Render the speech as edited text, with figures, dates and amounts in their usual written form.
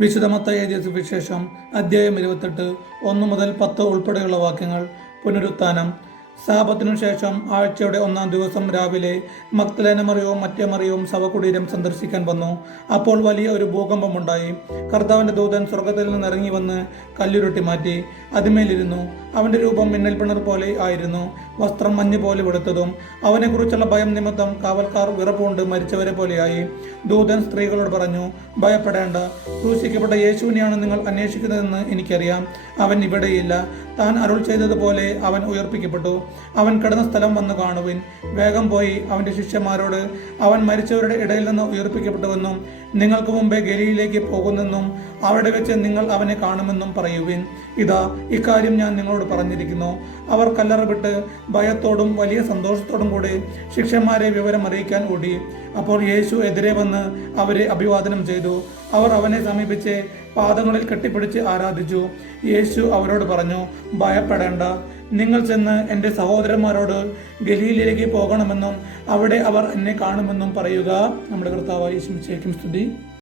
വിശുദ്ധ മത്തായി എഴുതിയ സുവിശേഷം അധ്യായം 28 1 മുതൽ 10 ഉൾപ്പെടെയുള്ള വാക്യങ്ങൾ. പുനരുത്ഥാനം. സാപത്തിനു ശേഷം ആഴ്ചയുടെ 1-ാം ദിവസം രാവിലെ മഗ്ദലേന മറിയവും മറ്റേ മറിയവും ശവകുടീരം സന്ദർശിക്കാൻ വന്നു. അപ്പോൾ വലിയ ഒരു ഭൂകമ്പമുണ്ടായി. കർത്താവിന്റെ ദൂതൻ സ്വർഗത്തിൽ നിന്ന് ഇറങ്ങി വന്ന് കല്ലുരുട്ടി മാറ്റി അതിന്മേലിരുന്നു. അവന്റെ രൂപം മിന്നൽ പിണർ പോലെ ആയിരുന്നു. വസ്ത്രം മഞ്ഞ് പോലെ വെളുത്തതും. അവനെക്കുറിച്ചുള്ള ഭയം നിമിത്തം കാവൽക്കാർ വിറപ്പുകൊണ്ട് മരിച്ചവരെ പോലെയായി. ദൂതൻ സ്ത്രീകളോട് പറഞ്ഞു, ഭയപ്പെടേണ്ട. ക്രൂശിക്കപ്പെട്ട യേശുവിനെയാണ് നിങ്ങൾ അന്വേഷിക്കുന്നതെന്ന് എനിക്കറിയാം. അവൻ ഇവിടെയില്ല. താൻ അരുൾ ചെയ്തതുപോലെ അവൻ ഉയർപ്പിക്കപ്പെട്ടു. അവൻ കിടന്ന സ്ഥലം വന്നു കാണുവിൻ. വേഗം പോയി അവന്റെ ശിഷ്യന്മാരോട് അവൻ മരിച്ചവരുടെ ഇടയിൽ നിന്ന് ഉയർപ്പിക്കപ്പെട്ടുവെന്നും നിങ്ങൾക്ക് മുമ്പേ ഗലീലയിലേക്ക് പോകുന്നെന്നും അവിടെ വെച്ച് നിങ്ങൾ അവനെ കാണുമെന്നും പറയുവിൻ. ഇതാ, ഇക്കാര്യം ഞാൻ നിങ്ങളോട് പറഞ്ഞിരിക്കുന്നു. അവർ കല്ലറ വിട്ട് ഭയത്തോടും വലിയ സന്തോഷത്തോടും കൂടി ശിഷ്യന്മാരെ വിവരം അറിയിക്കാൻ ഓടി. അപ്പോൾ യേശു എതിരെ വന്ന് അവരെ അഭിവാദനം ചെയ്തു. അവർ അവനെ സമീപിച്ച് പാദങ്ങളിൽ കെട്ടിപ്പിടിച്ച് ആരാധിച്ചു. യേശു അവരോട് പറഞ്ഞു, ഭയപ്പെടേണ്ട. നിങ്ങൾ ചെന്ന് എൻ്റെ സഹോദരന്മാരോട് ഗലീലയിലേക്ക് പോകണമെന്നും അവിടെ അവർ എന്നെ കാണുമെന്നും പറയുക. നമ്മുടെ കർത്താവായ യേശു മിശിഹായ്ക്കും സ്തുതി.